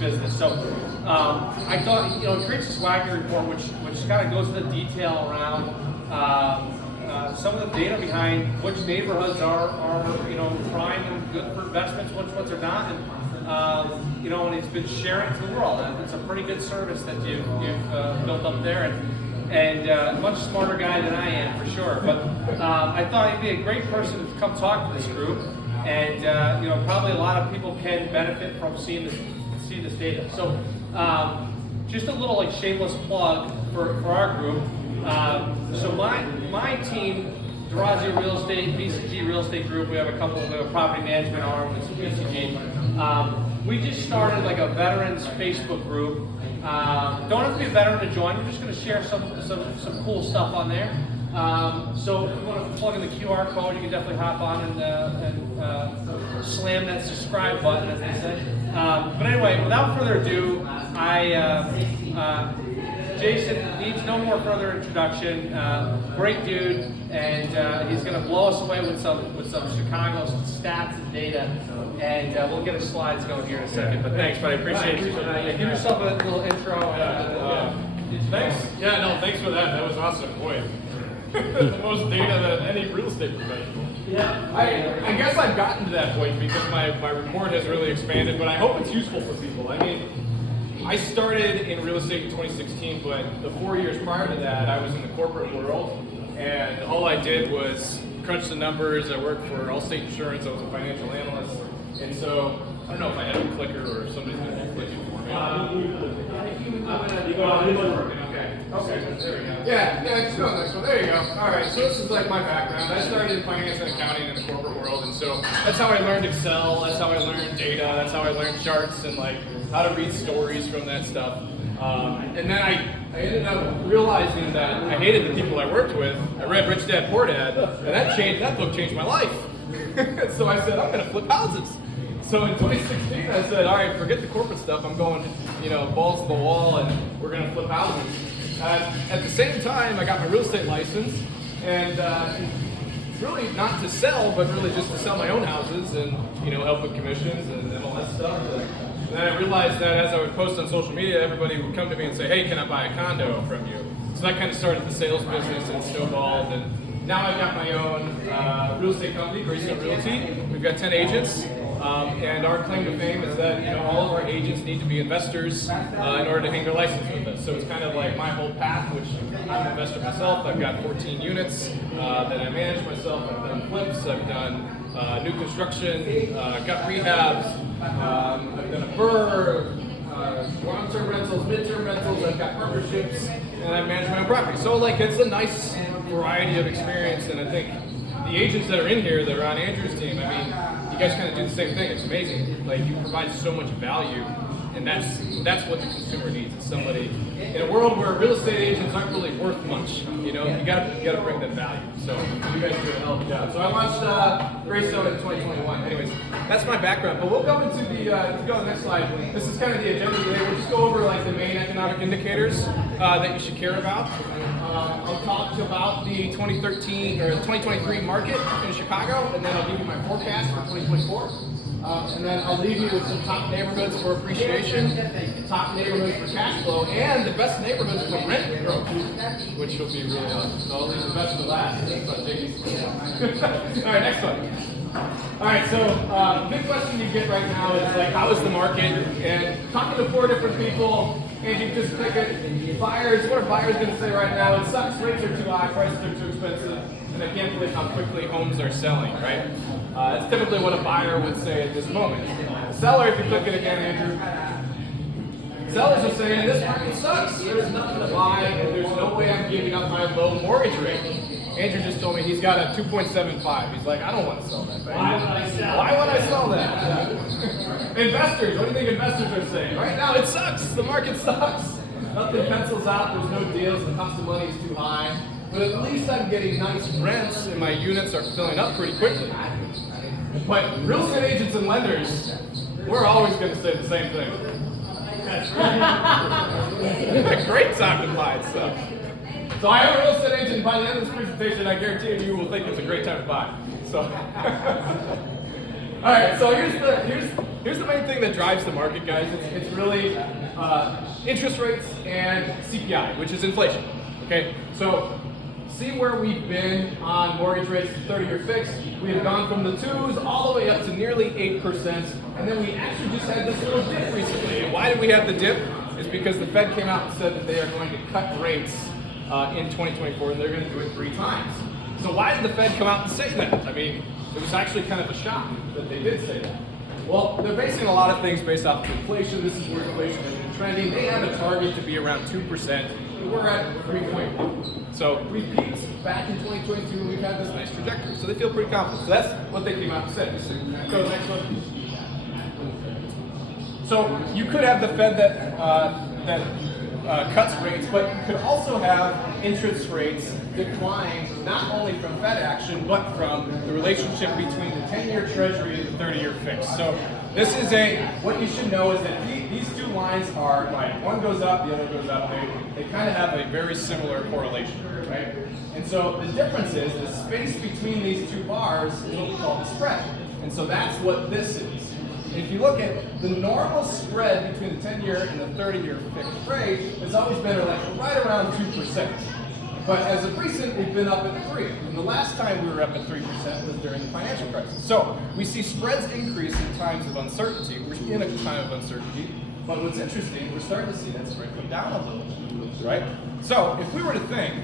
business. So I thought, it creates this Wagner Report, which kind of goes into detail around some of the data behind which neighborhoods are prime and good for investments, which ones are not, and it's been sharing to the world. And it's a pretty good service that you've built up there, and a much smarter guy than I am for sure. But I thought he'd be a great person to come talk to this group, and probably a lot of people can benefit from seeing this data. So just a little shameless plug for our group. So my team, Durazio Real Estate, BCG Real Estate Group, we have a property management arm with BCG. We just started a veterans Facebook group. Don't have to be a veteran to join. We're just going to share some cool stuff on there. So if you want to plug in the QR code, you can definitely hop on and slam that subscribe button, as they say. But anyway, without further ado, Jason needs no more further introduction. Great dude, and he's going to blow us away with some Chicago stats and data, and we'll get his slides going here in a second. But thanks, buddy. Appreciate you. Give yourself a little intro. Thanks. Yeah, no, thanks for that. That was awesome. Boy, the most data than any real estate professional. Yeah. I guess I've gotten to that point because my report has really expanded, but I hope it's useful for people. I mean, I started in real estate in 2016, but the 4 years prior to that, I was in the corporate world, and all I did was crunch the numbers. I worked for Allstate Insurance. I was a financial analyst, and so I don't know if I had a clicker or somebody's going to click it for me. Okay, there we go. Yeah, just go on the next one. There you go. All right, so this is my background. I started in finance and accounting in the corporate world, and so that's how I learned Excel. That's how I learned data. That's how I learned charts and how to read stories from that stuff. And then I ended up realizing that I hated the people I worked with. I read Rich Dad Poor Dad, and that book changed my life. So I said, I'm going to flip houses. So in 2016, I said, all right, forget the corporate stuff. I'm going, balls to the wall, and we're going to flip houses. At the same time, I got my real estate license, and really not to sell, but really just to sell my own houses and help with commissions and all that stuff. And then I realized that as I would post on social media, everybody would come to me and say, hey, can I buy a condo from you? So that kind of started the sales business and snowballed. And now I've got my own real estate company, Grayson Realty. We've got 10 agents. And our claim to fame is that all of our agents need to be investors in order to hang their license with us. So it's kind of like my whole path, which I'm an investor myself. I've got 14 units that I manage myself. I've done flips. I've done new construction. I've got rehabs. I've done a BRRRR, long-term rentals, mid-term rentals. I've got partnerships, and I manage my own property. So it's a nice variety of experience, and I think the agents that are in here that are on Andrew's team, I mean, you guys kind of do the same thing. It's amazing. You provide so much value, and that's what the consumer needs. It's somebody in a world where real estate agents aren't really worth much. You gotta bring that value. So you guys do a hell of a job. So I launched Grayson in 2021. Anyways, that's my background. But we'll go into the go to the next slide. This is kind of the agenda today. We'll just go over the main economic indicators that you should care about. I'll talk about the 2013 or 2023 market in Chicago, and then I'll give you my forecast for 2024. And then I'll leave you with some top neighborhoods for appreciation, top neighborhoods for cash flow, and the best neighborhoods for rent growth, which will be really awesome. So I'll leave the best for last. All right, next one. All right, so big question you get right now is how is the market? And talking to 4 different people, and you just pick it. Buyers, what are buyers going to say right now? It sucks, rates are too high, prices are too expensive, and I can't believe how quickly homes are selling, right? That's typically what a buyer would say at this moment. Seller, if you click it again, Andrew. Sellers are saying, this market sucks. There's nothing to buy, and there's no way I'm giving up my low mortgage rate. Andrew just told me he's got a 2.75. He's like, I don't want to sell that thing. Why would I sell that? Investors, what do you think investors are saying? Right now, it sucks. The market sucks. Nothing pencils out. There's no deals. The cost of money is too high. But at least I'm getting nice rents, and my units are filling up pretty quickly. But real estate agents and lenders, we're always going to say the same thing. That's right. Great time to buy stuff. So I am a real estate agent. By the end of this presentation, I guarantee you will think it's a great time to buy. So, all right. So here's here's the main thing that drives the market, guys. It's really interest rates and CPI, which is inflation. Okay, so see where we've been on mortgage rates, 30-year fixed. We have gone from the 2s all the way up to nearly 8%, and then we actually just had this little dip recently. And why did we have the dip? It's because the Fed came out and said that they are going to cut rates in 2024, and they're going to do it 3 times. So why did the Fed come out and say that? I mean, it was actually kind of a shock that they did say that. Well, they're basing a lot of things based off of inflation. This is where inflation has been trending. They have a target to be around 2%. We're at 3.1. So we peaked back in 2022, and we've had this nice trajectory. So they feel pretty confident. So that's what they came out and said. Go to the next one. So you could have the Fed that cuts rates, but you could also have interest rates decline not only from Fed action, but from the relationship between the 10-year Treasury and the 30-year fixed. So this is what you should know is that these 2 lines are like, one goes up, the other goes up. They kind of have a very similar correlation, right? And so the difference is the space between these 2 bars is what we call the spread. And so that's what this is. If you look at the normal spread between the 10-year and the 30-year fixed rate, has always been like right around 2%. But as of recent, we've been up at 3. And the last time we were up at 3% was during the financial crisis. So we see spreads increase in times of uncertainty. We're in a time of uncertainty. But what's interesting, we're starting to see that spread come down a little bit, right? So if we were to think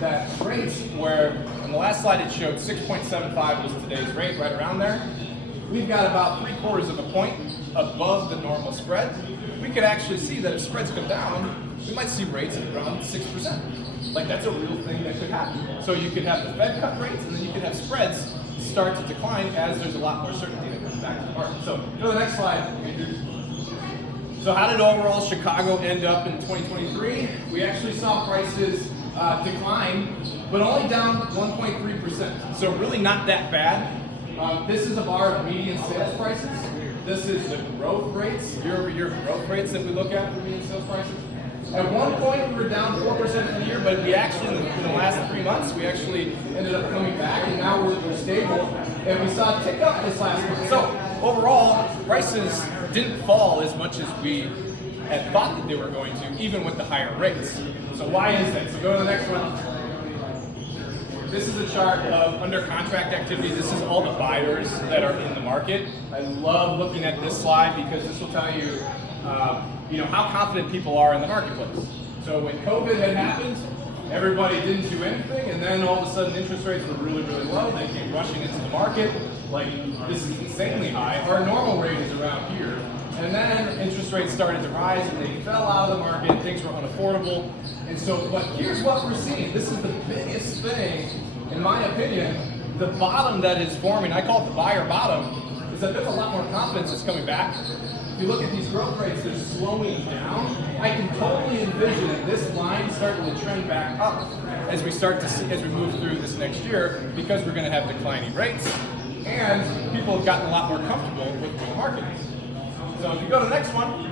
that rates were, on the last slide it showed 6.75 was today's rate, right around there. We've got about 3/4 of a point above the normal spread. We could actually see that if spreads come down, we might see rates at around 6%. Like that's a real thing that could happen. So you could have the Fed cut rates, and then you could have spreads start to decline as there's a lot more certainty that comes back to the market. So go to the next slide, Andrew. So how did overall Chicago end up in 2023? We actually saw prices decline, but only down 1.3%. So really not that bad. This is a bar of median sales prices. This is the growth rates, year-over-year growth rates that we look at for median sales prices. At one point, we were down 4% for the year, but we actually, in the last 3 months, we actually ended up coming back, and now we're stable. And we saw a tick up this last month. So overall, prices didn't fall as much as we had thought that they were going to, even with the higher rates. So why is that? So go to the next one. This is a chart of under contract activity. This is all the buyers that are in the market. I love looking at this slide because this will tell you, how confident people are in the marketplace. So when COVID had happened, everybody didn't do anything, and then all of a sudden interest rates were really, really low. They came rushing into the market. Like, this is insanely high. Our normal rate is around here. And then interest rates started to rise, and they fell out of the market. Things were unaffordable. And so, but here's what we're seeing. This is the biggest thing, in my opinion. The bottom that is forming, I call it the buyer bottom, is that there's a lot more confidence that's coming back. If you look at these growth rates, they're slowing down. I can totally envision this line starting to trend back up as we start to see, as we move through this next year, because we're going to have declining rates, and people have gotten a lot more comfortable with the market. So if you go to the next one,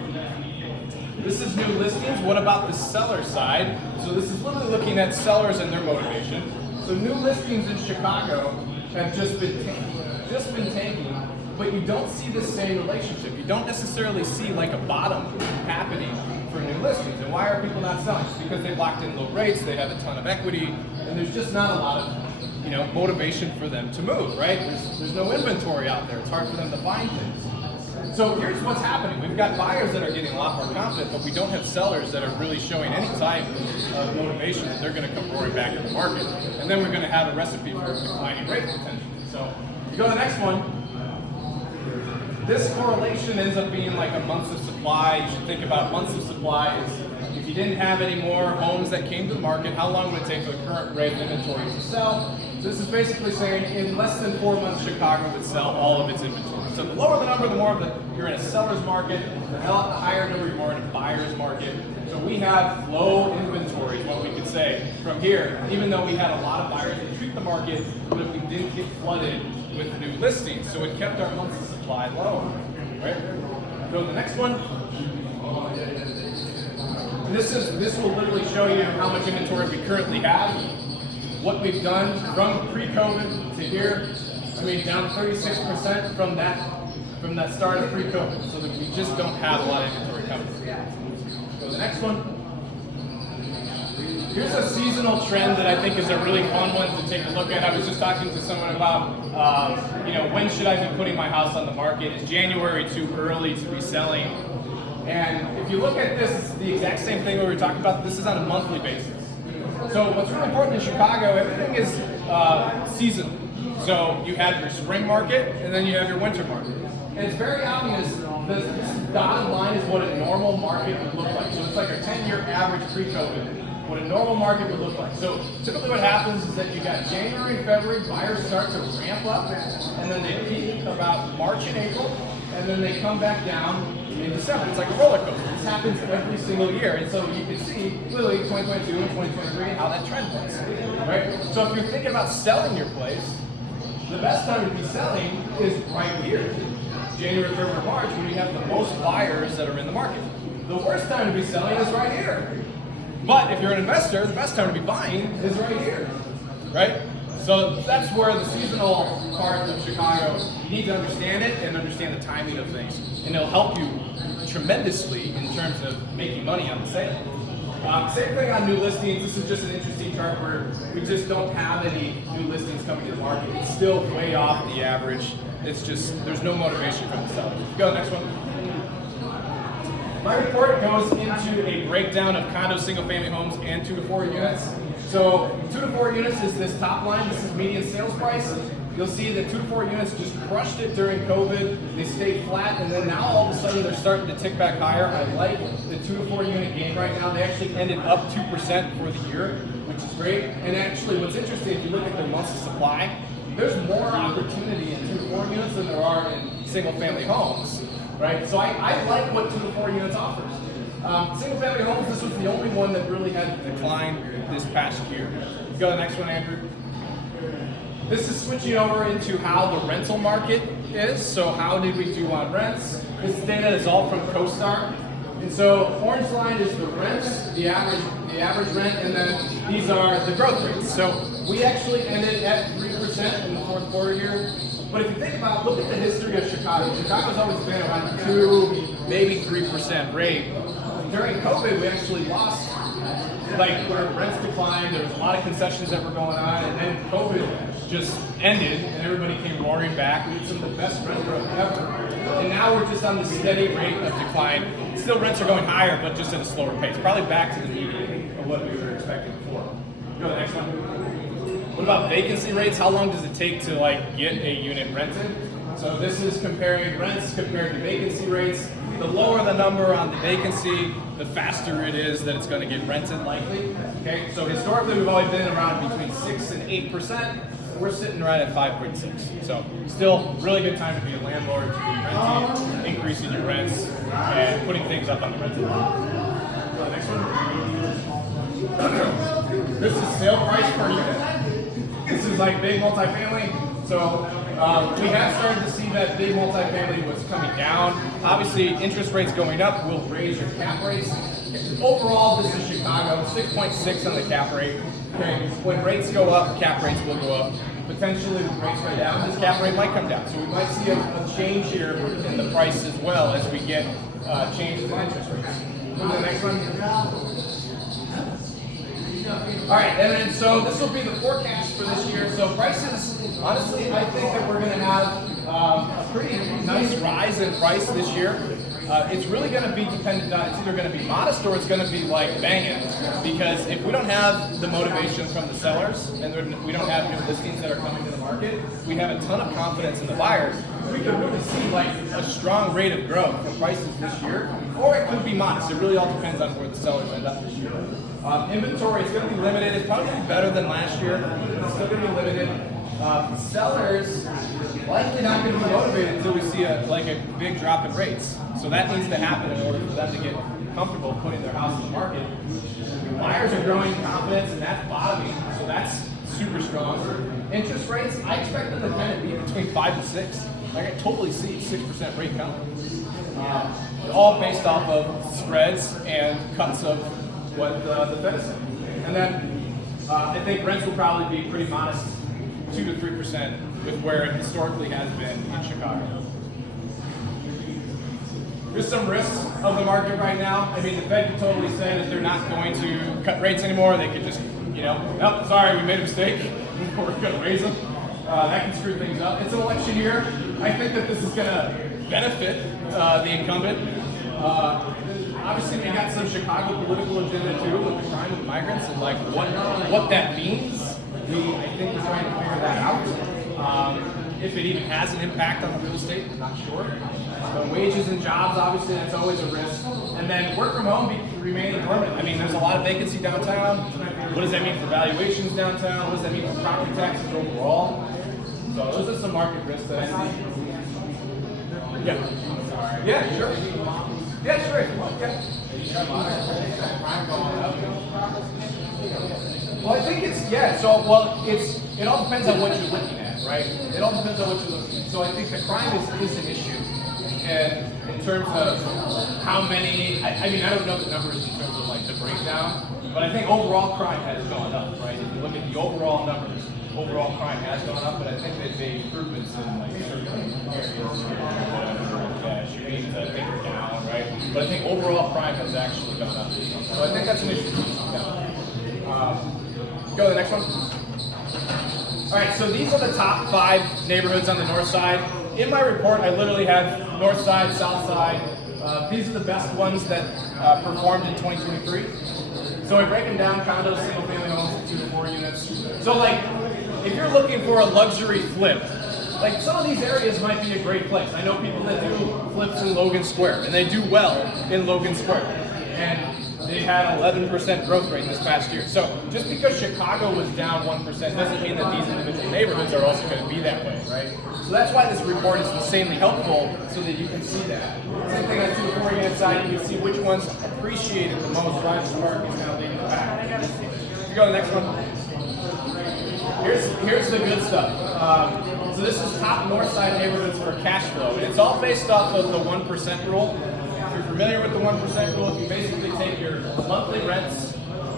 this is new listings. What about the seller side? So this is literally looking at sellers and their motivation. So new listings in Chicago have just been tanking, but you don't see the same relationship. You don't necessarily see like a bottom happening for new listings. And why are people not selling? It's because they've locked in low rates, they have a ton of equity, and there's just not a lot of motivation for them to move, right? There's no inventory out there. It's hard for them to find things. So here's what's happening. We've got buyers that are getting a lot more confident, but we don't have sellers that are really showing any type of motivation that they're going to come roaring back in the market. And then we're going to have a recipe for declining rate potentially. So you go to the next one. This correlation ends up being like a months of supply. You should think about months of supply as if you didn't have any more homes that came to the market, how long would it take for the current rate of inventory to sell? So this is basically saying in less than 4 months, Chicago would sell all of its inventory. So the lower the number, the more you're in a seller's market. The higher number, you're more in a buyer's market. So we have low inventory, is what we could say from here, even though we had a lot of buyers that treat the market, but we didn't get flooded with new listings. So it kept our months of supply low, right? Go to the next one. And this will literally show you how much inventory we currently have, what we've done from pre-COVID to here. I mean, down 36% from that from that start of pre-COVID, so that we just don't have a lot of inventory coming. Go to the next one. Here's a seasonal trend that I think is a really fun one to take a look at. I was just talking to someone about, when should I be putting my house on the market? Is January too early to be selling? And if you look at this, it's the exact same thing we were talking about. This is on a monthly basis. So what's really important in Chicago, everything is seasonal. So you have your spring market, and then you have your winter market. And it's very obvious, this dotted line is what a normal market would look like. So it's like a 10-year average pre-COVID, what a normal market would look like. So typically what happens is that you got January and February, buyers start to ramp up, and then they peak about March and April, and then they come back down in December. It's like a roller coaster. This happens every single year. And so you can see clearly 2022 and 2023 how that trend was. Right? So if you're thinking about selling your place, the best time to be selling is right here. January, February, March, when you have the most buyers that are in the market. The worst time to be selling is right here. But if you're an investor, the best time to be buying is right here. Right? So that's where the seasonal part of Chicago, you need to understand it and understand the timing of things. And it'll help you tremendously in terms of making money on the sale. Same thing on new listings. This is just an interesting chart where we just don't have any new listings coming to the market. It's still way off the average. It's just, there's no motivation from the seller. Go, next one. My report goes into a breakdown of condo single-family homes and 2 to 4 units. So 2 to 4 units is this top line. This is median sales price. You'll see that 2 to 4 units just crushed it during COVID. They stayed flat, and then now all of a sudden they're starting to tick back higher. I like the 2 to 4 unit game right now. They actually ended up 2% for the year, which is great. And actually, what's interesting, if you look at the months of supply, there's more opportunity in 2 to 4 units than there are in single-family homes. Right? So I like what 2 to 4 units offers. Single-family homes, this was the only one that really had a decline this past year. Go to the next one, Andrew. This is switching over into how the rental market is. So how did we do on rents? This data is all from CoStar. And so orange line is the rents, the average rent, and then these are the growth rates. So we actually ended at 3% in the fourth quarter here. But if you think about, look at the history of Chicago. Chicago's always been around 2, maybe 3% rate. During COVID, we actually lost, where rents declined, there was a lot of concessions that were going on, and then COVID just ended, and everybody came roaring back. We had some of the best rent growth ever. And now we're just on the steady rate of decline. Still, rents are going higher, but just at a slower pace. Probably back to the median of what we were expecting before. Go to the next one. What about vacancy rates? How long does it take to get a unit rented? So this is comparing rents compared to vacancy rates. The lower the number on the vacancy, the faster it is that it's going to get rented likely. Okay, so historically we've always been around between 6 and 8%. We're sitting right at 5.6. So still really good time to be a landlord, to be renting, increasing your rents, and putting things up on the rental market. So the next one. This is sale price per unit. This is big multifamily. So we have started to see that big multifamily was coming down. Obviously, interest rates going up will raise your cap rates. Overall, this is Chicago, 6.6 on the cap rate. Okay, when rates go up, cap rates will go up. Potentially, when rates go down, this cap rate might come down. So we might see a change here in the price as well as we get changes in interest rates. Go to the next one. All right, and then so this will be the forecast for this year. So prices, honestly, I think that we're going to have a pretty nice rise in price this year. It's really going to be dependent on, it's either going to be modest or it's going to be banging. Because if we don't have the motivation from the sellers and we don't have new listings that are coming to the market, we have a ton of confidence in the buyers. We could really see a strong rate of growth for prices this year, or it could be modest. It really all depends on where the sellers end up this year. Inventory is going to be limited. It's probably better than last year. It's still going to be limited. Sellers likely not going to be motivated until we see a big drop in rates. So that needs to happen in order for them to get comfortable putting their house in the market. Buyers are growing confidence, and that's bottoming. So that's super strong. Interest rates, I expect them to kind of be between 5 and 6. I totally see 6% rate coming. All based off of spreads and cuts of what the Fed is saying. And then I think rents will probably be pretty modest, 2 to 3% with where it historically has been in Chicago. There's some risks of the market right now. I mean, the Fed could totally say that they're not going to cut rates anymore. They could just, oh, sorry, we made a mistake. We're going to raise them. That can screw things up. It's an election year. I think that this is going to benefit the incumbent. Obviously, we got some Chicago political agenda too with the crime of migrants and like what that means. I think we're trying to figure that out. If it even has an impact on the real estate, I'm not sure. Wages and jobs, obviously, that's always a risk. And then work from home remaining dormant. I mean, there's a lot of vacancy downtown. What does that mean for valuations downtown? What does that mean for property taxes overall? So those are some market risks that I see. Yeah. Yeah, sure. Yeah, sure. Yeah. Well, I think it all depends on what you're looking at, right? It all depends on what you're looking at. So I think the crime is an issue. And in terms of how many, I mean, I don't know the numbers in terms of like the breakdown, but I think overall crime has gone up, right? If you look at the overall numbers, overall crime has gone up, but I think they've made improvements in like certain areas. Shootings, I think are down, right? But I think overall crime has actually gone up. So I think that's an issue. Go to the next one. All right, so these are the top 5 neighborhoods on the north side. In my report, I literally have north side, south side. These are the best ones that performed in 2023. So I break them down: condos, single family homes, 2 to 4 units. So like, if you're looking for a luxury flip, like some of these areas might be a great place. I know people that do flips in Logan Square, and they do well in Logan Square. And they had 11% growth rate this past year. So just because Chicago was down 1% doesn't mean that these individual neighborhoods are also going to be that way, right? So that's why this report is insanely helpful, so that you can see that. Same thing on 2 to 4 unit side, you can see which ones appreciated the most. Rogers Park is now leading the pack. You go to the next one. Here's the good stuff. So this is top north side neighborhoods for cash flow, and it's all based off of the 1% rule. If you're familiar with the 1% rule, if you basically take your monthly rents,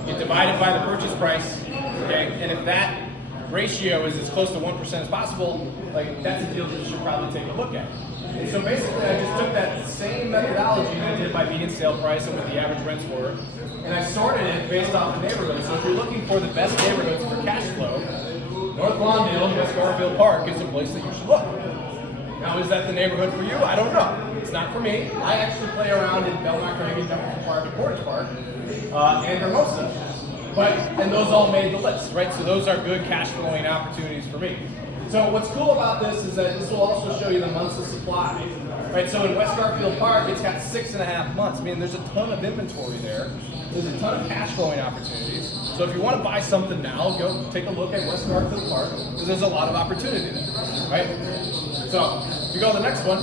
you divide it by the purchase price, okay, and if that ratio is as close to 1% as possible, like that's a deal that you should probably take a look at. And so basically, I just took that same methodology that I did by median sale price and what the average rents were, and I sorted it based off the neighborhood. So if you're looking for the best neighborhoods for cash flow, North Lawndale and West Garfield Park is a place that you should look. Now, is that the neighborhood for you? I don't know. It's not for me. I actually play around in Belmont, Carnegie, Jefferson Park, and Portage Park, and Hermosa. And those all made the list, right? So those are good cash flowing opportunities for me. So what's cool about this is that this will also show you the months of supply, right? So in West Garfield Park, it's got 6.5 months. I mean, there's a ton of inventory there. There's a ton of cash flowing opportunities. So if you want to buy something now, go take a look at West Garfield Park, because there's a lot of opportunity there, right? So if you go to the next one,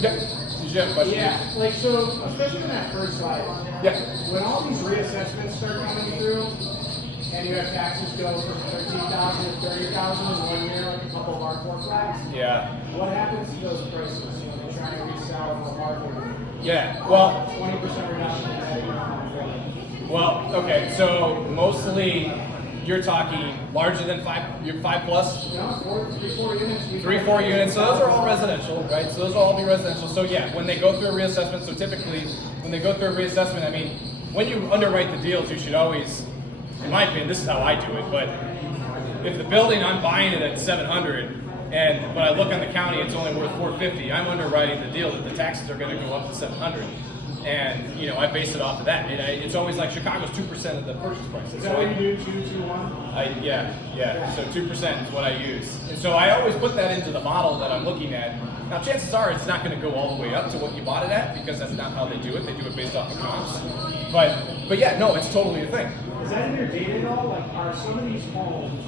yeah, did you have a question? Yeah, like so, especially in that first slide. Yeah. When all these reassessments start coming through, and you have taxes go from 13,000 to 30,000 in 1 year, like a couple of R4 flags. Yeah. What happens to those prices? You know, they try to resell for hardware. Yeah. Well, 20% reduction in that income. Well, okay. So mostly you're talking larger than 5. You're 5 plus. No, 3-4 units. 3-4 units. So those are all residential, right? So those will all be residential. So yeah, when they go through a reassessment, so typically when they go through a reassessment, I mean, when you underwrite the deals, you should always, in my opinion, this is how I do it, but if the building, I'm buying it at 700, and when I look on the county, it's only worth 450, I'm underwriting the deal that the taxes are going to go up to 700. And, you know, I base it off of that. It's always like Chicago's 2% of the purchase price. Is that what you do, 2 to 1? Yeah. So 2% is what I use. And so I always put that into the model that I'm looking at. Now, chances are it's not going to go all the way up to what you bought it at, because that's not how they do it. They do it based off of comps. But yeah, no, it's totally a thing. Is that in your data at all? Like, are some of these homes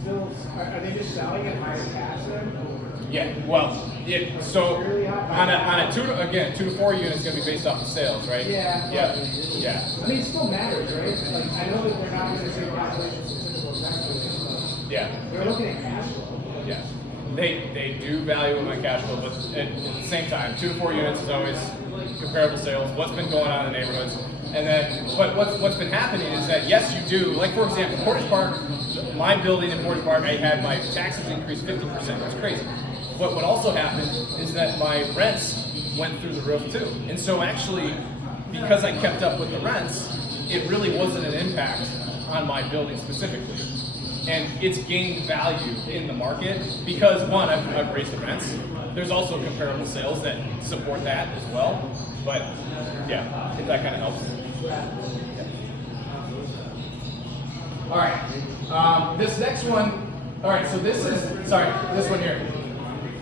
still, are they just selling at higher cash then? Yeah, well, so on a 2 to 4 unit is going to be based off of sales, right? Yeah. Yeah. I mean, it still matters, right? Like, I know that they're not going to say population statistical effectively. Yeah. They're looking at cash flow. Yeah. They do value in my cash flow, but at the same time, 2 to 4 units is always comparable sales. What's been going on in the neighborhoods, and then but what's been happening is that yes, you do. Like for example, Portage Park, my building in Portage Park, I had my taxes increase 50%. It was crazy. But what also happened is that my rents went through the roof too. And so actually, because I kept up with the rents, it really wasn't an impact on my building specifically. And it's gained value in the market because one, I've raised the rents. There's also comparable sales that support that as well. But yeah, if that kind of helps. Yeah. All right, this next one. All right, so this one here.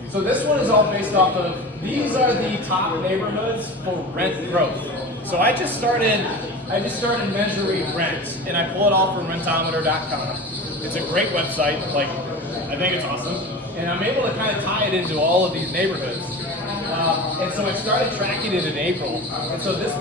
So this one is all based off of, these are the top neighborhoods for rent growth. So I just started measuring rent, and I pull it all from rentometer.com. It's a great website, like, I think it's awesome. And I'm able to kind of tie it into all of these neighborhoods. And so it started tracking it in April. And so this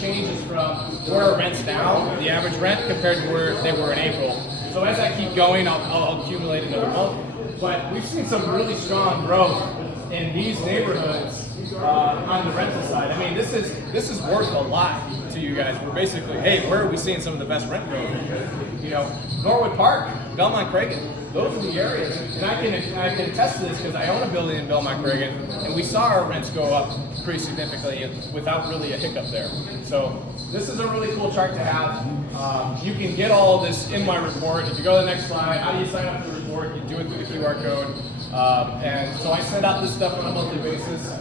changes from where are rents now, the average rent, compared to where they were in April. So as I keep going, I'll accumulate another month. But we've seen some really strong growth in these neighborhoods on the rental side. I mean, this is worth a lot to you guys. We're basically, hey, where are we seeing some of the best rent growth? You know, Norwood Park, Belmont Cragen. Those are the areas, and I can attest to this because I own a building in Belmont Cragen, and we saw our rents go up pretty significantly without really a hiccup there. So this is a really cool chart to have. You can get all of this in my report. If you go to the next slide, how do you sign up for the report? You do it through the QR code. And so I send out this stuff on a monthly basis.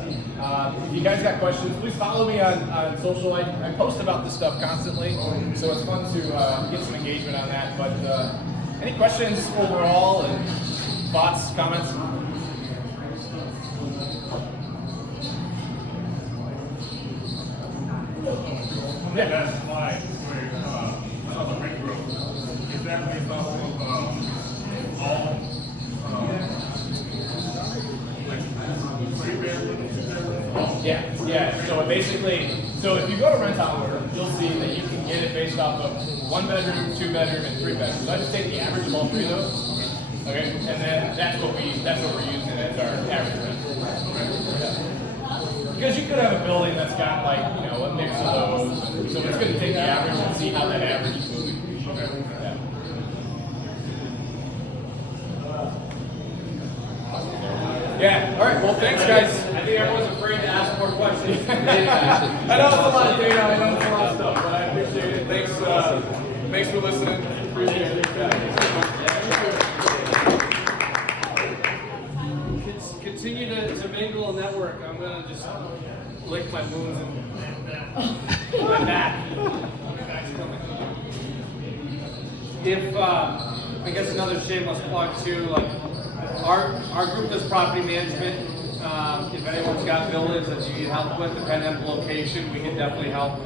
If you guys got questions, please follow me on social. I post about this stuff constantly, so it's fun to get some engagement on that. But any questions overall and thoughts, comments? Yeah, that's why with the rent growth. Is that based off of all like 3 bedrooms, 2 bedrooms? Yeah. So basically, if you go to Rentometer, you'll see that you can get it based off of 1 bedroom, 2 bedroom, and 3 bedrooms. So I just take the average of all 3 of those. Okay, and then that's what we're using as our average rent. Yeah. Because you could have a building that's got a mix of those, so it's going to take the average and see how that average is moving. Okay. Yeah. All right. Well, thanks, guys. I think everyone's afraid to ask more questions. I know it's a lot of data. I know it's a lot of stuff, but I appreciate it. Thanks for listening. Appreciate it. Continue to mingle and network. I'm gonna just lick my wounds and my back. If I guess another shameless plug too, like our group does property management. If anyone's got buildings that you need help with, depending on the location, we can definitely help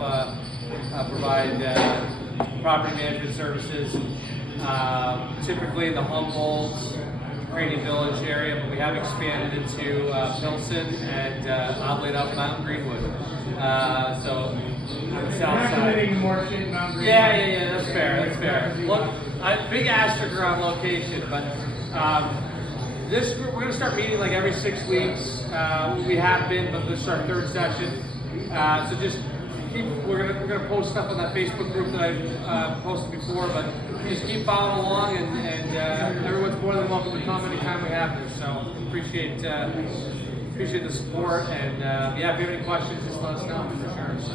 provide property management services. Typically in the Humboldt, Grady Village area, but we have expanded into Pilsen and oddly enough, Mountain Greenwood. So on the south side. More shit, Mountain Greenwood. Yeah, that's fair. Look, big asterisk around location, but this group, we're going to start meeting like every 6 weeks. We have been, but this is our 3rd session. So just we're gonna post stuff on that Facebook group that I've posted before, but just keep following along, and everyone's more than welcome to come anytime we have to. So appreciate the support, and if you have any questions, just let us know for sure. So.